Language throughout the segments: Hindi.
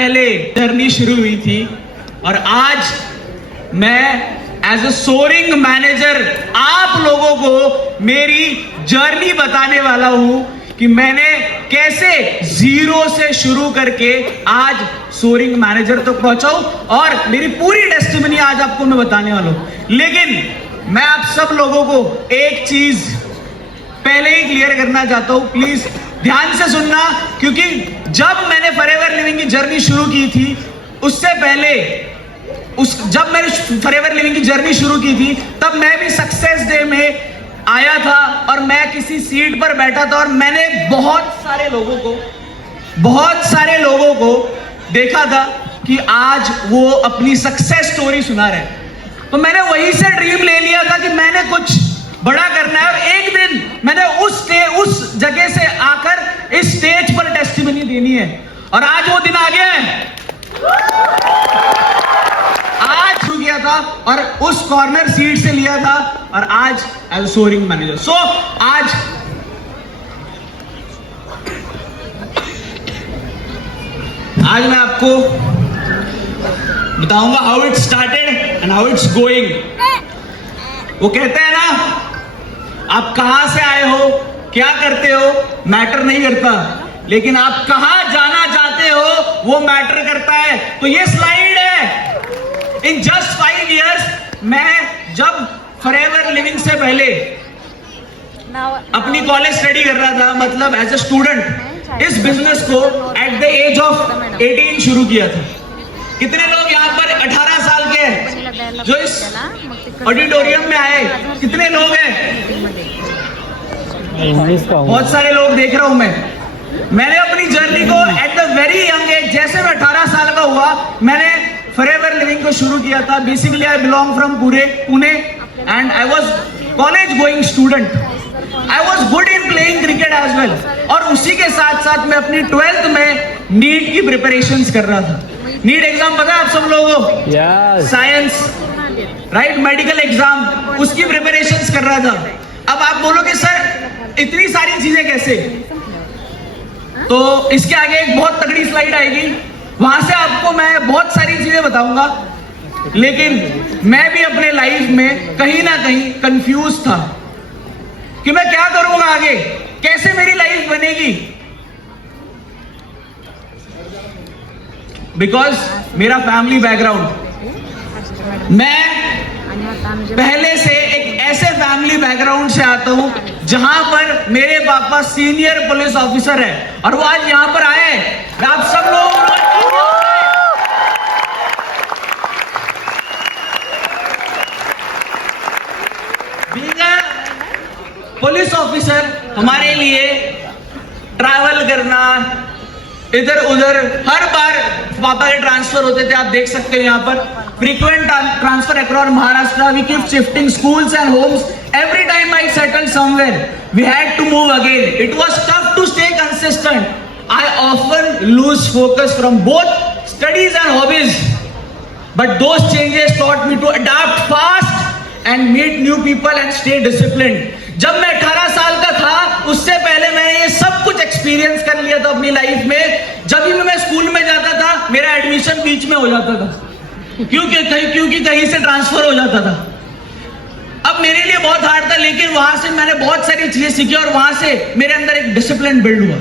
पहले जर्नी शुरू हुई थी और आज मैं एज अ सोरिंग मैनेजर आप लोगों को मेरी जर्नी बताने वाला हूं कि मैंने कैसे जीरो से शुरू करके आज सोरिंग मैनेजर तक पहुंचा हूं और मेरी पूरी टेस्टिमनी आज आपको मैं बताने वाला हूं। लेकिन मैं आप सब लोगों को एक चीज पहले ही क्लियर करना चाहता हूं, प्लीज ध्यान से सुनना, क्योंकि जब मैंने फॉरएवर लिविंग की जर्नी शुरू की थी उससे पहले जब मैंने फॉरएवर लिविंग की जर्नी शुरू की थी तब मैं भी सक्सेस डे में आया था और मैं किसी सीट पर बैठा था और मैंने बहुत सारे लोगों को देखा था कि आज वो अपनी सक्सेस स्टोरी सुना रहे। तो मैंने वहीं से ड्रीम ले लिया था कि मैंने कुछ बड़ा करना है और एक दिन मैंने उस जगह से आकर इस स्टेज पर टेस्टिमनी देनी है और आज वो दिन आ गया है। आज शुरू किया था और उस कॉर्नर सीट से लिया था और आज एज सोरिंग मैनेजर। सो आज मैं आपको बताऊंगा how it started and how it's going. वो कहते हैं ना, आप कहां से आए हो, क्या करते हो, मैटर नहीं करता, लेकिन आप कहां जाना चाहते हो वो मैटर करता है। तो ये स्लाइड है। इन जस्ट 5 years मैं जब फॉरएवर लिविंग से पहले अपनी कॉलेज स्टडी कर रहा था, मतलब एज ए स्टूडेंट, इस बिजनेस को एट द एज ऑफ 18 शुरू किया था। कितने लोग यहाँ पर 18 साल के हैं जो इस ऑडिटोरियम में आए? कितने लोग हैं? बहुत सारे लोग देख रहा हूं मैंने अपनी जर्नी को at the very young age, जैसे मैं 18 साल का हुआ, मैंने फॉरएवर लिविंग को शुरू किया था। Basically I belong from Pune and I was college going student. I was good in playing cricket as well और उसी के साथ साथ मैं अपनी 12th में नीट की प्रिपरेशंस कर रहा था। नीट एग्जाम पता है आप सब लोगों को? साइंस, राइट, मेडिकल एग्जाम, उसकी प्रिपरेशंस कर रहा था। अब आप बोलोगे सर इतनी सारी चीजें कैसे? तो इसके आगे एक बहुत तगड़ी स्लाइड आएगी, वहां से आपको मैं बहुत सारी चीजें बताऊंगा। लेकिन मैं भी अपने लाइफ में कहीं ना कहीं कंफ्यूज था कि मैं क्या करूंगा आगे, कैसे मेरी लाइफ बनेगी। बिकॉज मेरा फैमिली बैकग्राउंड, मैं पहले से एक ऐसे फैमिली बैकग्राउंड से आता हूं जहां पर मेरे पापा सीनियर पुलिस ऑफिसर है और वो आज यहां पर आए हैं। आप सब लोग पुलिस ऑफिसर हमारे लिए ट्रैवल करना इधर उधर, हर बार पापा के ट्रांसफर होते थे, आप देख सकते हो यहाँ पर frequent transfer across Maharashtra. We keep shifting schools and homes. Every time I settle somewhere we had to move again. It was tough to stay consistent. I often lose focus from both studies and hobbies, but those changes taught me to adapt fast and meet new people and stay disciplined. जब मैं 18 साल का था उससे पहले मैंने ये सब कुछ एक्सपीरियंस कर लिया था अपनी लाइफ में। जब भी मैं स्कूल में जाता था मेरा एडमिशन बीच में हो जाता था, क्योंकि कहीं से ट्रांसफर हो जाता था। अब मेरे लिए बहुत हार्ड था, लेकिन वहां से मैंने बहुत सारी चीजें सीखी और वहां से मेरे अंदर एक डिसिप्लिन बिल्ड हुआ।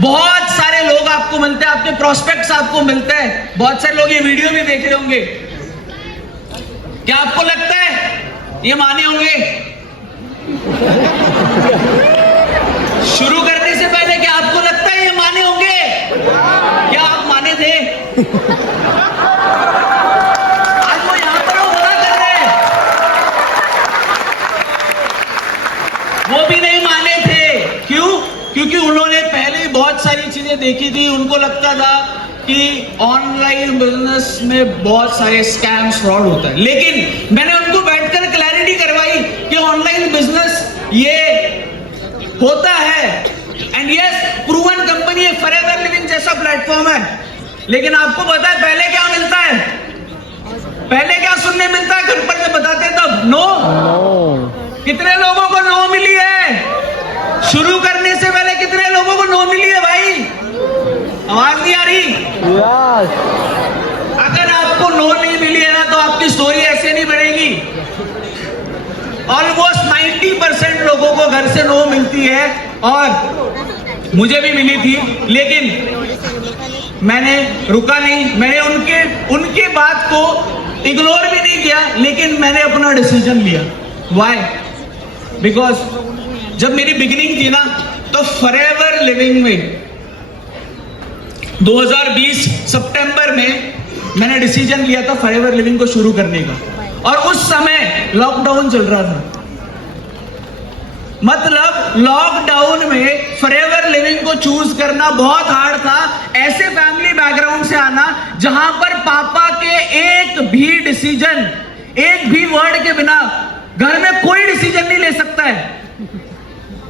बहुत सारे लोग आपको मिलते हैं, आपके प्रोस्पेक्ट्स आपको मिलते हैं। बहुत सारे लोग ये वीडियो भी देख रहे होंगे। क्या आपको लगता है ये माने होंगे? शुरू करने से पहले क्या आपको लगता है ये माने होंगे? क्या आप माने थे? आज वो यहां पर वो मना कर रहे हैं, वो भी नहीं माने थे। क्यों? क्योंकि उन्होंने पहले ही बहुत सारी चीजें देखी थी। उनको लगता था कि ऑनलाइन बिजनेस में बहुत सारे स्कैम्स, फ्रॉड होता है। लेकिन मैंने उनको बैठकर क्लैरिटी करवाई कि ऑनलाइन बिजनेस ये होता है एंड यस, प्रूवन कंपनी है, फॉरएवर लिविंग जैसा प्लेटफॉर्म है। लेकिन आपको पता है पहले क्या मिलता है? पहले क्या सुनने मिलता है? घर पर जब बताते तब नो। कितने लोगों को नो मिली है? शुरू करने से पहले कितने लोगों को नो मिली है भाई? आवाज नहीं आ रही? अगर आपको नो नहीं मिली है ना तो आपकी स्टोरी ऐसे नहीं बढ़ेगी। ऑलमोस्ट 90% लोगों को घर से नो मिलती है और मुझे भी मिली थी, लेकिन मैंने रुका नहीं। मैंने उनके बात को इग्नोर भी नहीं किया, लेकिन मैंने अपना डिसीजन लिया। व्हाई? बिकॉज जब मेरी बिगिनिंग थी ना तो फॉरएवर लिविंग में 2020 सितंबर में मैंने डिसीजन लिया था फॉरएवर लिविंग को शुरू करने का, और उस समय लॉकडाउन चल रहा था। मतलब लॉकडाउन में फॉरएवर लिविंग को चूज करना बहुत हार्ड था। ऐसे फैमिली बैकग्राउंड से आना जहां पर पापा के एक भी डिसीजन, एक भी वर्ड के बिना घर में कोई डिसीजन नहीं ले सकता है,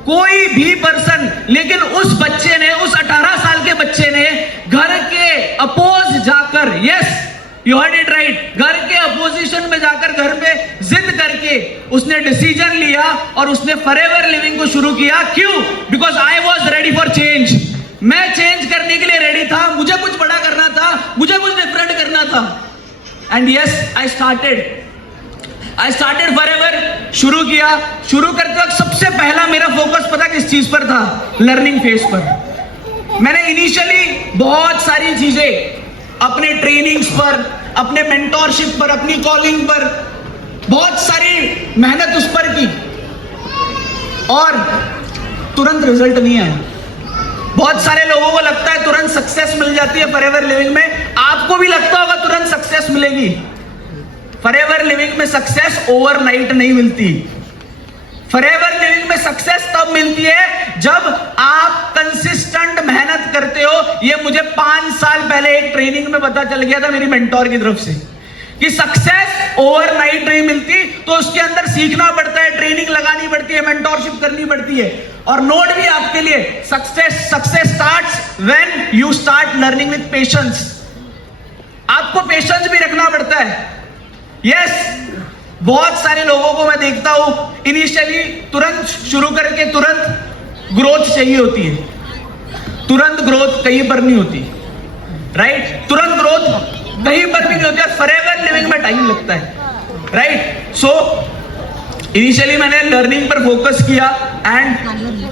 कोई भी पर्सन। लेकिन उस बच्चे ने, उस 18 साल के बच्चे ने घर के अपोज जाकर, yes you heard it right, घर के अपोजिशन में जाकर, घर में जिद करके उसने डिसीजन लिया और उसने फॉरएवर लिविंग को शुरू किया। क्यों? Because I was ready for change. मैं चेंज करने के लिए रेडी था, मुझे कुछ बड़ा करना था, मुझे कुछ डिफरेंट करना था। And yes I started forever. शुरू किया। शुरू करते वक्त सबसे पहला मेरा फोकस पता किस चीज पर था? लर्निंग फेज पर। मैंने इनिशियली बहुत सारी चीजें अपने ट्रेनिंग्स पर, अपने मेंटोरशिप पर, अपनी कॉलिंग पर बहुत सारी मेहनत उस पर की और तुरंत रिजल्ट नहीं आया। बहुत सारे लोगों को लगता है तुरंत सक्सेस मिल जाती है फॉरएवर लिविंग में। आपको भी लगता होगा तुरंत सक्सेस मिलेगी। फॉरएवर लिविंग में सक्सेस ओवरनाइट नहीं मिलती। फॉरएवर लिविंग में सक्सेस तब मिलती है जब आप कंसिस्टेंट मेहनत करते हो। ये मुझे 5 साल पहले एक ट्रेनिंग में पता चल गया था मेरी मेंटोर की तरफ से कि सक्सेस ओवरनाइट नहीं मिलती, तो उसके अंदर सीखना पड़ता है, ट्रेनिंग लगानी पड़ती है, मेंटोरशिप करनी पड़ती है। और नोट भी आपके लिए, success starts when you start learning with patience. आपको पेशेंस भी रखना पड़ता है। यस, बहुत सारे लोगों को मैं देखता हूं इनिशियली तुरंत शुरू करके तुरंत ग्रोथ चाहिए होती है। तुरंत ग्रोथ कहीं पर नहीं होती, राइट? तुरंत ग्रोथ कहीं पर भी नहीं होती है। फॉरएवर लिविंग में टाइम लगता है, राइट? सो इनिशियली मैंने लर्निंग पर फोकस किया एंड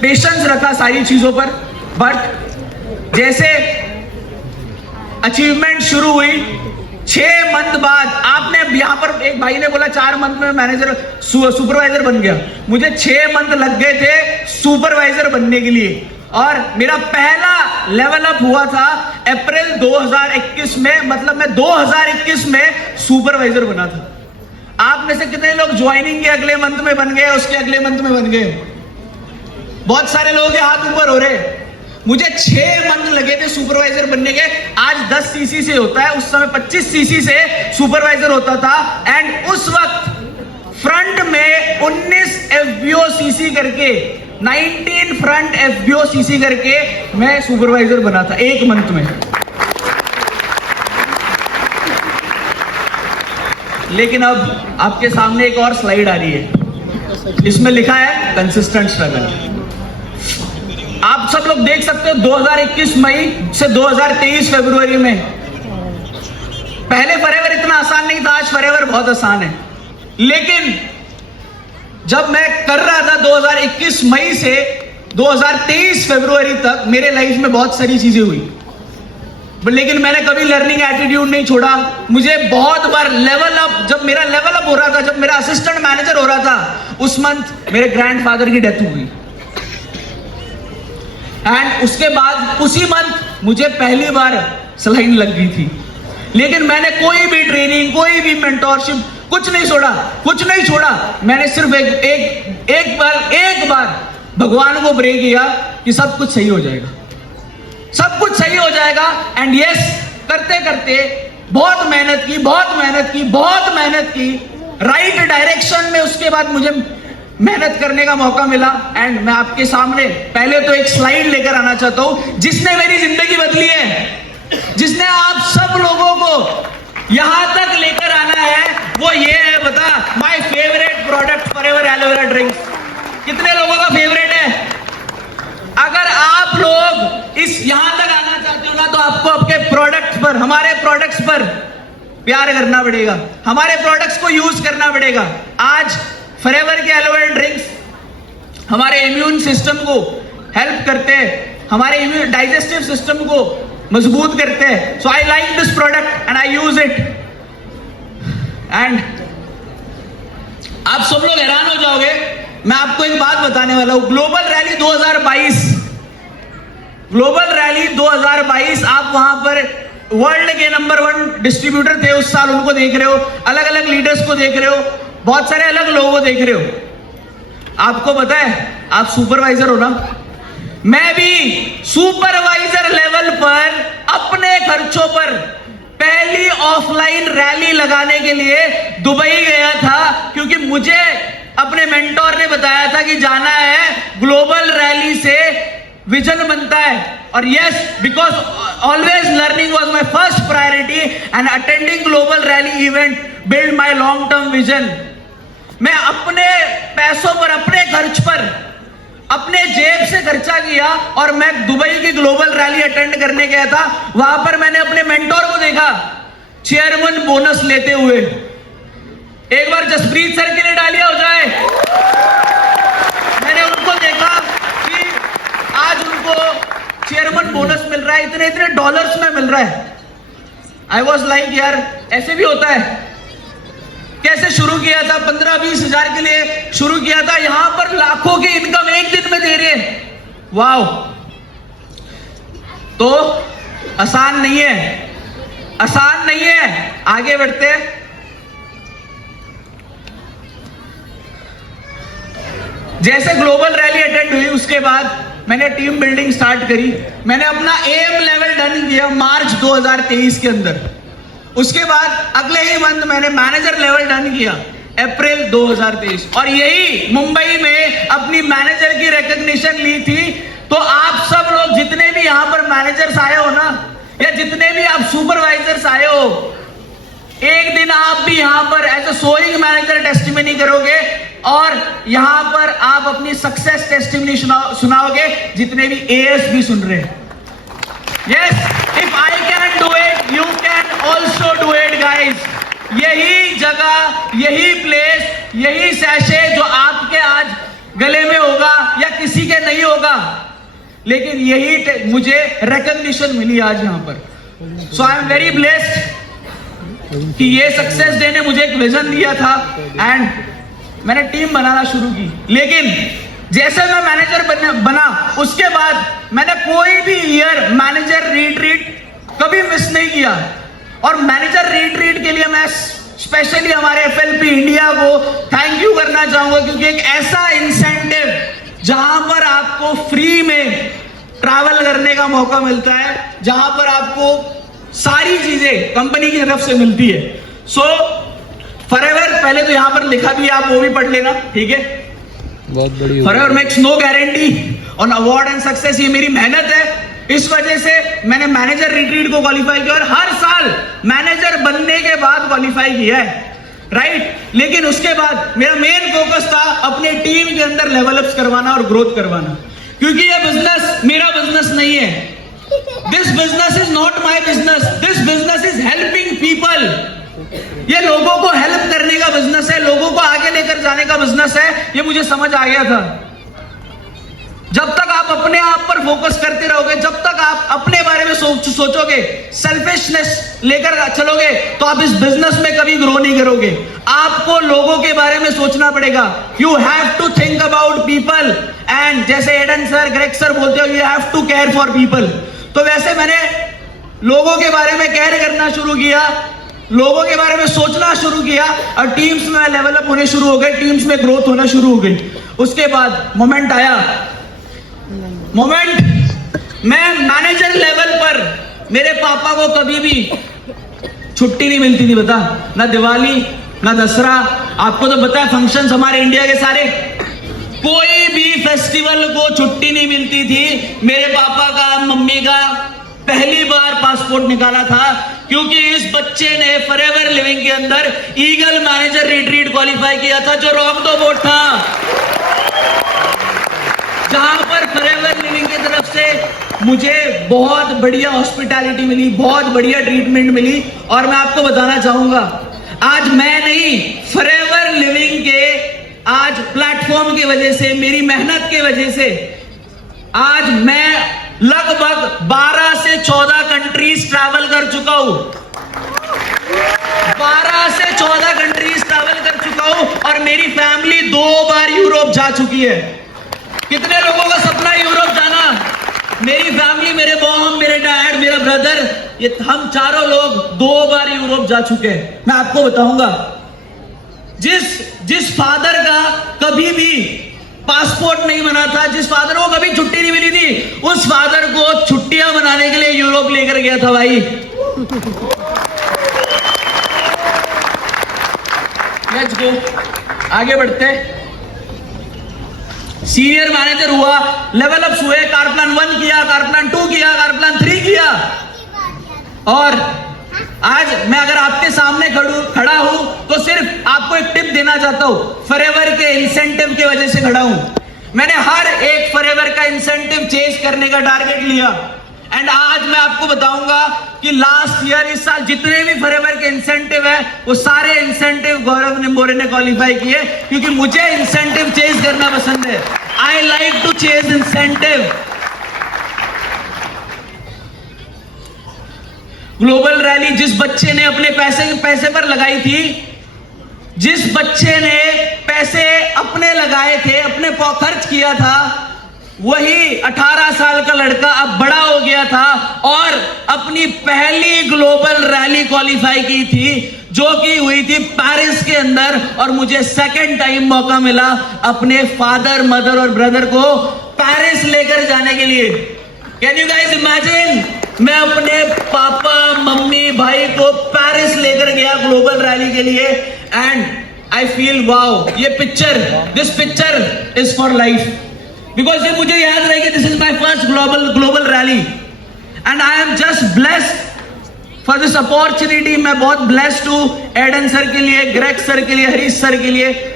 पेशेंस रखा सारी चीजों पर। बट जैसे अचीवमेंट शुरू हुई, 6 मंथ बाद, आपने यहां पर एक भाई ने बोला 4 मंथ में मैनेजर सुपरवाइजर बन गया। मुझे 6 मंथ लग गए थे सुपरवाइजर बनने के लिए, और मेरा पहला लेवल अप हुआ था अप्रैल 2021 में। मतलब मैं 2021 में सुपरवाइजर बना था। आप में से कितने लोग ज्वाइनिंग के अगले मंथ में बन गए, उसके अगले मंथ में बन गए? बहुत सारे लोगों के हाथ ऊपर हो रहे। मुझे 6 मंथ लगे थे सुपरवाइजर बनने के। आज 10 सीसी से होता है, उस समय 25 सीसी से सुपरवाइजर होता था। एंड उस वक्त फ्रंट में 19 एफबीओ सीसी करके, 19 फ्रंट एफबीओ सीसी करके मैं सुपरवाइजर बना था 1 मंथ में। लेकिन अब आपके सामने एक और स्लाइड आ रही है, इसमें लिखा है कंसिस्टेंट स्ट्रगल। आप सब लोग देख सकते हो 2021 मई से 2023 फरवरी में, पहले फॉरएवर इतना आसान नहीं था, आज फॉरएवर बहुत आसान है। लेकिन जब मैं कर रहा था 2021 मई से 2023 फरवरी तक, मेरे लाइफ में बहुत सारी चीजें हुई, लेकिन मैंने कभी लर्निंग एटीट्यूड नहीं छोड़ा। मुझे बहुत बार लेवल अप, जब मेरा लेवल अप हो रहा था, जब मेरा असिस्टेंट मैनेजर हो रहा था, उस मंथ मेरे ग्रैंडफादर की डेथ हो गई। एंड उसके बाद उसी मंथ मुझे पहली बार सलाइन लग गई थी। लेकिन मैंने कोई भी ट्रेनिंग, कोई भी मेंटोरशिप, कुछ नहीं छोड़ा। मैंने सिर्फ एक बार भगवान को प्रे किया कि सब कुछ सही हो जाएगा, सब कुछ सही हो जाएगा। एंड यस, करते करते बहुत मेहनत की, राइट डायरेक्शन में उसके बाद मुझे मेहनत करने का मौका मिला। एंड मैं आपके सामने पहले तो एक स्लाइड लेकर आना चाहता हूं जिसने मेरी जिंदगी बदली है, जिसने आप सब लोगों को यहां तक लेकर आना है। वो ये है, बता, my favourite product forever aloe vera drink. कितने लोगों का फेवरेट है? अगर आप लोग इस यहां तक आना चाहते हो ना, तो आपको आपके प्रोडक्ट पर प्यार करना पड़ेगा, हमारे प्रोडक्ट्स को यूज करना पड़ेगा। आज फॉरएवर के एलोवेरा ड्रिंक्स हमारे इम्यून सिस्टम को हेल्प करते हैं, हमारे इम्यून डाइजेस्टिव सिस्टम को मजबूत करते हैं। So I like this product and I use it. And आप सब लोग हैरान हो जाओगे, मैं आपको एक बात बताने वाला हूं। ग्लोबल रैली 2022, आप वहां पर वर्ल्ड के नंबर 1 डिस्ट्रीब्यूटर थे उस साल, उनको देख रहे हो, अलग अलग लीडर्स को देख रहे हो, बहुत सारे अलग लोगों को देख रहे हो। आपको पता है आप सुपरवाइजर हो ना, मैं भी सुपरवाइजर लेवल पर अपने खर्चों पर पहली ऑफलाइन रैली लगाने के लिए दुबई गया था, क्योंकि मुझे अपने मेंटोर ने बताया था कि जाना है, ग्लोबल रैली से विजन बनता है। और yes, because always learning was my first priority and attending global rally event build my long term vision. मैं अपने पैसों पर, अपने खर्च पर, अपने जेब से खर्चा किया और मैं दुबई की ग्लोबल रैली अटेंड करने गया था। वहां पर मैंने अपने मेंटोर को देखा चेयरमैन बोनस लेते हुए। एक बार जसप्रीत सर के लिए तालियां हो जाए। मैंने उनको देखा कि आज उनको चेयरमैन बोनस मिल रहा है, इतने इतने डॉलर्स में मिल रहा है। आई वॉज लाइक यार ऐसे भी होता है। कैसे शुरू किया था, 15-20 हजार के लिए शुरू किया था, यहां पर लाखों की इनकम एक दिन में दे रहे हैं। वाओ! तो आसान नहीं है, आसान नहीं है। आगे बढ़ते हैं। जैसे ग्लोबल रैली अटेंड हुई उसके बाद मैंने टीम बिल्डिंग स्टार्ट करी। मैंने अपना एम लेवल डन किया मार्च 2023 के अंदर। उसके बाद अगले ही मंथ मैंने मैनेजर लेवल डन किया अप्रैल 2023, और यही मुंबई में अपनी मैनेजर की रिकॉग्निशन ली थी। तो आप सब लोग जितने भी यहां पर मैनेजर्स आए हो ना, या जितने भी आप सुपरवाइजर्स आए हो, एक दिन आप भी यहां पर as a sowing manager testimony करोगे और यहां पर आप अपनी सक्सेस टेस्टिमनी सुनाओगे, जितने भी एएस भी सुन रहे हैं। Yes, if I can do it, you can also do it, guys. यही जगह, यही प्लेस, यही सैशे जो आपके आज गले में होगा या किसी के नहीं होगा, लेकिन यही मुझे रिकॉग्निशन मिली आज यहाँ पर। So I am very blessed कि ये सक्सेस डे ने मुझे एक विजन दिया था एंड मैंने टीम बनाना शुरू की। लेकिन जैसे मैं मैनेजर बना उसके बाद मैंने कोई भी ईयर मैनेजर रिट्रीट कभी मिस नहीं किया। और मैनेजर रिट्रीट के लिए मैं स्पेशली हमारे एफएलपी इंडिया को थैंक यू करना चाहूंगा, क्योंकि एक ऐसा इंसेंटिव जहां पर आपको फ्री में ट्रैवल करने का मौका मिलता है, जहां पर आपको सारी चीजें कंपनी की तरफ से मिलती है। सो फॉरएवर, पहले तो यहां पर लिखा भी, आप वो भी पढ़ लेना, ठीक है। बहुत बड़ी forever makes no guarantee on award and success. ये मेरी मेहनत है, इस वजह से मैंने मैनेजर रिट्रीट को क्वालिफाई किया और हर साल मैनेजर बनने के बाद क्वालिफाई किया है, राइट। लेकिन उसके बाद मेरा मेन फोकस था अपने टीम के अंदर लेवल अप करवाना और ग्रोथ करवाना, क्योंकि ये बिजनेस मेरा बिजनेस नहीं है। This business is not my business, this business is helping people. ये लोगों को हेल्प करने का बिजनेस है, लोगों को आगे लेकर जाने का बिजनेस है। ये मुझे समझ आ गया था। जब तक आप अपने आप पर फोकस करते रहोगे, जब तक आप अपने बारे में सोचोगे, सेल्फिशनेस लेकर चलोगे, तो आप इस बिजनेस में कभी ग्रो नहीं करोगे। आपको लोगों के बारे में सोचना पड़ेगा। You have to think about people and जैसे एडन सर, ग्रेग सर बोलते हो, you have to care for people. तो वैसे मैंने लोगों के बारे में केयर करना शुरू किया, लोगों के बारे में सोचना शुरू किया और टीम्स में लेवल अप होने शुरू हो गए, टीम्स में ग्रोथ होना शुरू हो गई। उसके बाद मोमेंट आया, मोमेंट मैं मैनेजर लेवल पर, मेरे पापा को कभी भी छुट्टी नहीं मिलती थी, बता, ना दिवाली ना दसरा, आपको तो पता है फंक्शंस हमारे इंडिया के सारे, कोई भी फेस्टिवल को छुट्टी नहीं मिलती थी। मेरे पापा का, मम्मी का पहली बार पासपोर्ट निकाला था, क्योंकि इस बच्चे ने फॉरएवर लिविंग के अंदर ईगल मैनेजर रिट्रीट क्वालिफाई किया था, जो रॉक द बोट था, जहां पर फॉरएवर लिविंग की तरफ से मुझे बहुत बढ़िया हॉस्पिटैलिटी मिली, बहुत बढ़िया ट्रीटमेंट मिली। और मैं आपको बताना चाहूंगा, आज मैं नहीं, फॉरएवर लिविंग के आज प्लेटफॉर्म की वजह से, मेरी मेहनत की वजह से आज मैं लगभग 12 से 14 कंट्रीज ट्रैवल कर चुका हूं। 12 से 14 कंट्रीज ट्रैवल कर चुका हूं और मेरी फैमिली 2 बार यूरोप जा चुकी है। कितने लोगों का सपना यूरोप जाना? मेरी फैमिली, मेरे मॉम, मेरे डैड, मेरा ब्रदर, ये हम चारों लोग 2 बार यूरोप जा चुके हैं। मैं आपको बताऊंगा, जिस फादर का कभी भी पासपोर्ट नहीं बना था, जिस फादर को कभी छुट्टी नहीं मिली थी, उस फादर को छुट्टियां मनाने के लिए यूरोप लेकर गया था भाई। लेट्स गो, आगे बढ़ते। सीनियर मैनेजर हुआ, लेवल अप हुए, कार प्लान 1 किया, कार प्लान 2 किया, कार प्लान 3 किया। और आज मैं अगर आपके सामने खड़ा हूं तो सिर्फ आपको एक टिप देना चाहता हूं। फॉरएवर के इंसेंटिव की वजह से खड़ा हूं। मैंने हर एक फॉरएवर का इंसेंटिव चेज करने का टारगेट लिया। एंड आज मैं आपको बताऊंगा कि लास्ट ईयर, इस साल जितने भी फॉरएवर के इंसेंटिव है, वो सारे इंसेंटिव गौरव निम्बोरे ने क्वालिफाई किए, क्योंकि मुझे इंसेंटिव चेज करना पसंद है। I like to chase incentive. Global rally जिस बच्चे ने अपने पैसे पर लगाई थी, जिस बच्चे ने पैसे अपने लगाए थे, अपने खर्च किया था, वही 18 साल का लड़का अब बड़ा हो गया था और अपनी पहली ग्लोबल रैली क्वालिफाई की थी, जो कि हुई थी पेरिस के अंदर। और मुझे सेकंड टाइम मौका मिला अपने फादर, मदर और ब्रदर को पेरिस लेकर जाने के लिए। Can you guys imagine? मैं अपने पापा, मम्मी, भाई को पेरिस लेकर गया ग्लोबल रैली के लिए। एंड आई फील वाओ, ये picture, this picture is for life, because ये मुझे याद रहेगी, this is my first global rally and I am just blessed for this opportunity. मैं बहुत ब्लेस्ड हूं एडन सर के लिए, ग्रेग सर के लिए, हरीश सर के लिए,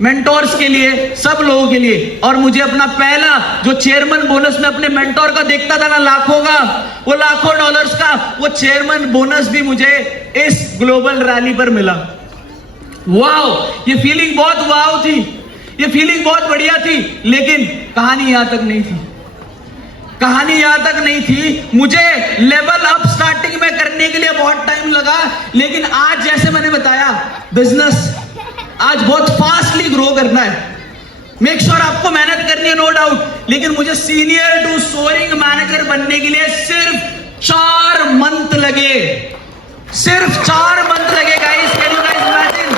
मेंटोर्स के लिए, सब लोगों के लिए। और मुझे अपना पहला जो चेयरमैन बोनस में अपने मेंटोर का देखता था ना, लाखों का, वो लाखों डॉलर्स का वो चेयरमैन बोनस भी मुझे इस ग्लोबल रैली पर मिला। वाओ, ये फीलिंग बहुत वाओ थी, ये फीलिंग बहुत बढ़िया थी। लेकिन कहानी यहां तक नहीं थी, कहानी यहां तक नहीं थी। मुझे लेवल अप स्टार्टिंग में करने के लिए बहुत टाइम लगा, लेकिन आज जैसे मैंने बताया, बिजनेस आज बहुत फास्टली ग्रो करना है। मेक श्योर आपको मेहनत करनी है, नो डाउट, लेकिन मुझे सीनियर टू सोअरिंग मैनेजर बनने के लिए सिर्फ 4 मंथ लगे, सिर्फ 4 मंथ लगे guys. Can you guys imagine?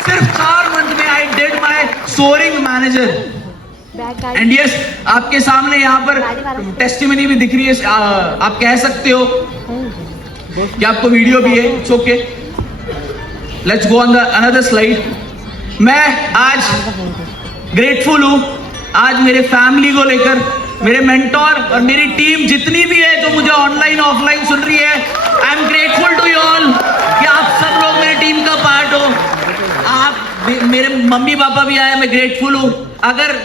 सिर्फ 4 मंथ में I did my soaring manager. And yes, आपके सामने यहाँ पर टेस्टिमनी भी दिख रही है। आप कह सकते हो कि आपको वीडियो भी है, it's okay. Let's go on the another slide. मैं आज ग्रेटफुल हूं, आज मेरे फैमिली को लेकर, मेरे मेंटोर और मेरी टीम जितनी भी है, जो मुझे ऑनलाइन ऑफलाइन सुन रही है, I am grateful to you all कि आप सब लोग मेरी टीम का पार्ट हो। आप मेरे मम्मी पापा भी आए, मैं ग्रेटफुल हूं। अगर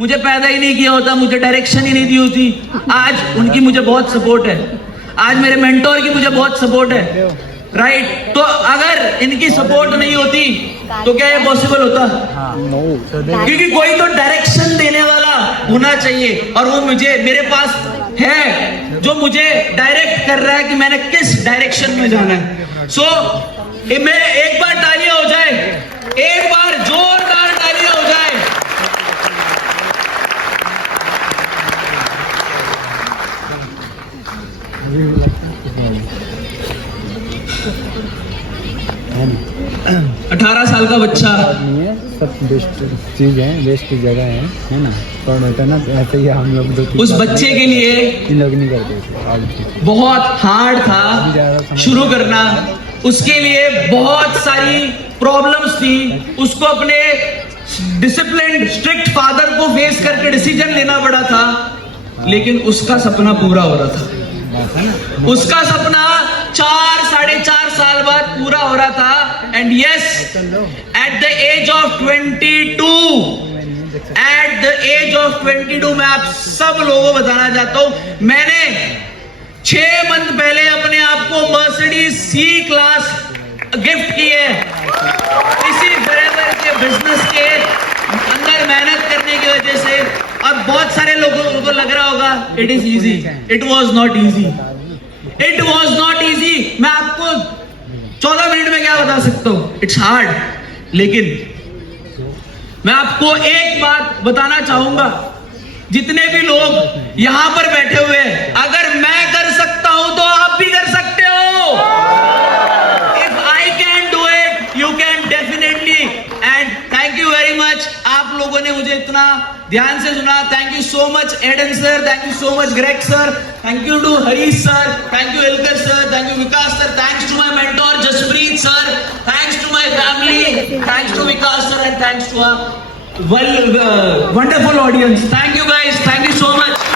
मुझे पैदा ही नहीं किया होता, मुझे डायरेक्शन ही नहीं दी होती, आज उनकी मुझे बहुत सपोर्ट है, आज मेरे मेंटोर की मुझे बहुत सपोर्ट है, राइट। तो अगर इनकी सपोर्ट नहीं होती तो क्या ये पॉसिबल होता? क्योंकि कोई तो डायरेक्शन देने वाला होना चाहिए, और वो मुझे, मेरे पास है, जो मुझे डायरेक्ट कर रहा है कि मैंने किस डायरेक्शन में जाना है। सो मैं एक बार तालियां हो जाए, एक बार जोरदार तालियां हो जाए। अठारह साल का बच्चा, सब बेस्ट चीज है, बेस्ट जगह है ना। पर ना ऐसे ही हम लोग उस बच्चे के लिए इन लोग नहीं करते थे, बहुत हार्ड था शुरू करना, उसके लिए बहुत सारी प्रॉब्लम्स थी, उसको अपने डिसिप्लिन स्ट्रिक्ट फादर को फेस करके डिसीजन लेना पड़ा था, लेकिन उसका सपना पूरा हो रहा था। उसका सपना 4-4.5 साल बाद पूरा हो रहा था। And yes, at the age of 22 at the age of 22 मैं आप सब लोगों को बताना चाहता हूं, मैंने 6 मंथ पहले अपने आप को मर्सिडीज C क्लास गिफ्ट की है। इसी फॉरएवर के बिजनेस के अंदर मेहनत करने की वजह से। और बहुत सारे लोगों को लग रहा होगा it is easy, it was not easy, it was not easy. मैं आपको 14 मिनट में क्या बता सकता हूं, इट्स हार्ड। लेकिन मैं आपको एक बात बताना चाहूंगा, जितने भी लोग यहां पर बैठे हुए हैं, अगर मैं कर सकता हूं तो आप भी कर सकते हो। If I can do it, you can definitely. And thank you very much, आप लोगों ने मुझे इतना ध्यान से सुना। Thank you so much Aidan sir, thank you so much Greg sir, thank you to Harish sir, thank you एलकर sir, thank you Vikas sir, thanks to my mentor Jaspreet sir, thanks to my family, thanks to Vikas sir, and thanks to our wonderful audience. Thank you guys, thank you so much.